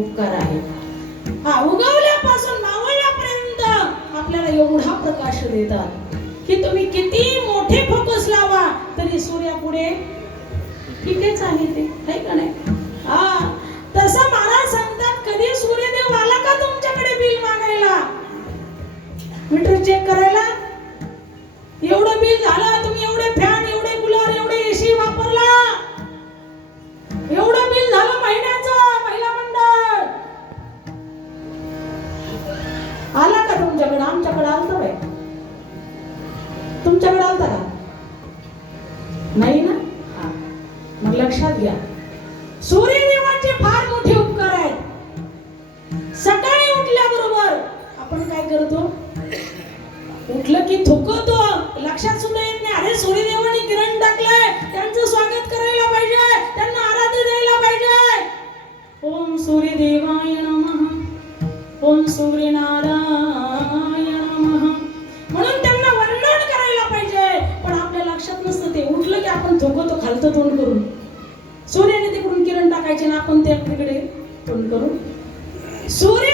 उपकार आहे. हा, उगवल्यापासून मावळल्यापर्यंत आपल्याला एवढा प्रकाश देतात की तुम्ही किती मोठे फोकस लावा तरी सूर्यापुढे ठीकच आहे ते, आहे का नाही? हा, तसं महाराज सांगतात कधी सूर्यदेव आला का तुमच्याकडे बिल मागायला, मीटर चेक करायला? एवढं बिल झालं, तुम्ही एवढे फॅन, एवढे कूलर, एवढे एसी वापरला, एवढं बिल झालं महिन्याचं, महिला मंडळ आला का तुमच्याकडे? आमच्याकडे आलता बाई, तुमच्याकडे आलता का? नाही ना? हा, मग लक्षात घ्या, सूर्यदेवाचे फार मोठे उपकार आहेत. सकाळी उठल्याबरोबर आपण काय करतो? उठलं की थुकतो, लक्षात सुद्धा येत नाही अरे सूर्यदेवाने किरण टाकलाय, त्यांचं स्वागत करायला पाहिजे, त्यांना आराध्य द्यायला पाहिजे. ओम सूर्यदेवाय नमः, ओम सूर्यनारायण नमः म्हणून त्यांना वंदन करायला पाहिजे. पण आपल्या लक्षात नसतं ते. उठलं की आपण थुकतो खालतं तोंड करून. सूर्याने तिकडून किरण टाकायचे ना आपण ते तिकडे तोंड करून. सूर्य